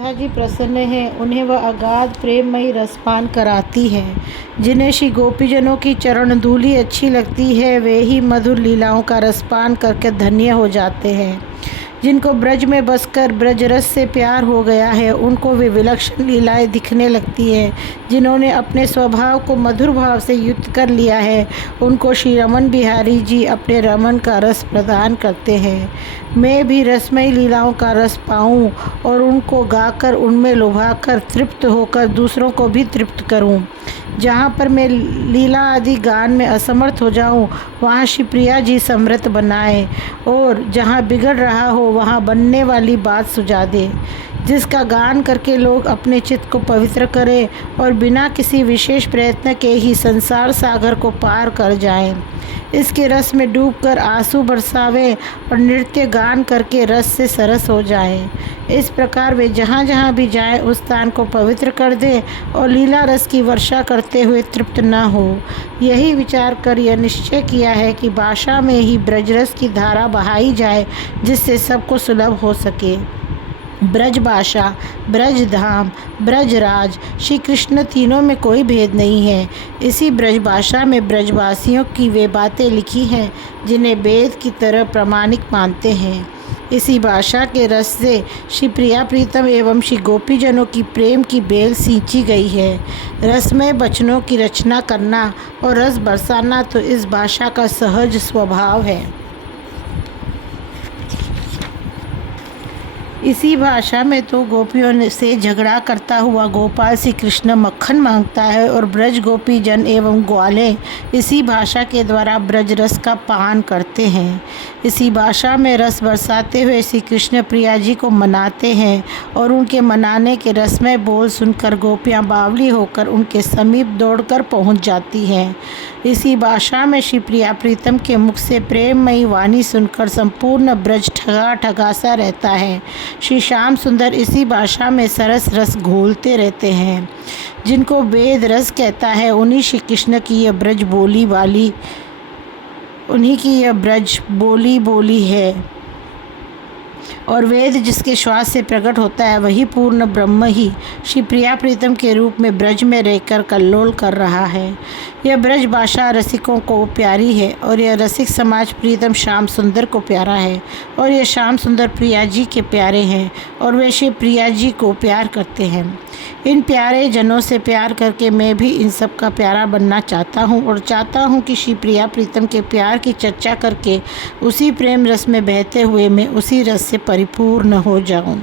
राधा जी प्रसन्न हैं, उन्हें वह अगाध प्रेममयी रसपान कराती हैं। जिन्हें श्री गोपीजनों की चरण धूलि अच्छी लगती है, वे ही मधुर लीलाओं का रसपान करके धन्य हो जाते हैं। जिनको ब्रज में बसकर ब्रज रस से प्यार हो गया है, उनको वे विलक्षण लीलाएं दिखने लगती हैं। जिन्होंने अपने स्वभाव को मधुर भाव से युक्त कर लिया है, उनको श्री रमन बिहारी जी अपने रमन का रस प्रदान करते हैं। मैं भी रसमयी लीलाओं का रस पाऊं और उनको गाकर उनमें लुभाकर तृप्त होकर दूसरों को भी तृप्त करूं। जहाँ पर मैं लीला आदि गान में असमर्थ हो जाऊं, वहाँ श्री प्रिया जी समृत बनाए, और जहाँ बिगड़ रहा हो वहाँ बनने वाली बात सुझा दे। जिसका गान करके लोग अपने चित्त को पवित्र करें और बिना किसी विशेष प्रयत्न के ही संसार सागर को पार कर जाएं। इसके रस में डूबकर आंसू बरसावें और नृत्य गान करके रस से सरस हो जाएं। इस प्रकार वे जहाँ जहाँ भी जाएं, उस स्थान को पवित्र कर दें और लीला रस की वर्षा करते हुए तृप्त न हो। यही विचार कर यह निश्चय किया है कि भाषा में ही ब्रजरस की धारा बहाई जाए, जिससे सबको सुलभ हो सके। ब्रज भाषा, ब्रज धाम, ब्रजराज, श्री कृष्ण तीनों में कोई भेद नहीं है। इसी ब्रज भाषा में ब्रजवासियों की वे बातें लिखी हैं जिन्हें वेद की तरह प्रामाणिक मानते हैं। इसी भाषा के रस से श्री प्रिया प्रीतम एवं श्री गोपीजनों की प्रेम की बेल सींची गई है। रसमय वचनों की रचना करना और रस बरसाना तो इस भाषा का सहज स्वभाव है। इसी भाषा में तो गोपियों से झगड़ा करता हुआ गोपाल श्री कृष्ण मक्खन मांगता है, और ब्रज गोपी जन एवं ग्वाले इसी भाषा के द्वारा ब्रज रस का पान करते हैं। इसी भाषा में रस बरसाते हुए श्री कृष्ण प्रिया जी को मनाते हैं, और उनके मनाने के रसमय बोल सुनकर गोपियाँ बावली होकर उनके समीप दौड़कर पहुँच जाती हैं। इसी भाषा में श्री प्रिया प्रीतम के मुख से प्रेममयी वाणी सुनकर संपूर्ण ब्रज ठगा ठगा सा रहता है। श्री श्याम सुंदर इसी भाषा में सरस रस घोलते रहते हैं। जिनको वेद रस कहता है, उन्हीं श्री कृष्ण की यह ब्रज बोली वाली उन्हीं की यह ब्रज बोली है, और वेद जिसके श्वास से प्रकट होता है, वही पूर्ण ब्रह्म ही श्री प्रिया प्रीतम के रूप में ब्रज में रहकर कल्लोल कर रहा है। यह ब्रज भाषा रसिकों को प्यारी है, और यह रसिक समाज प्रीतम श्याम सुंदर को प्यारा है, और यह श्याम सुंदर प्रिया जी के प्यारे हैं, और वे श्री प्रिया जी को प्यार करते हैं। इन प्यारे जनों से प्यार करके मैं भी इन सब का प्यारा बनना चाहता हूँ, और चाहता हूँ कि श्री प्रिया प्रीतम के प्यार की चर्चा करके उसी प्रेम रस में बहते हुए मैं उसी रस से परिपूर्ण हो जाऊँ।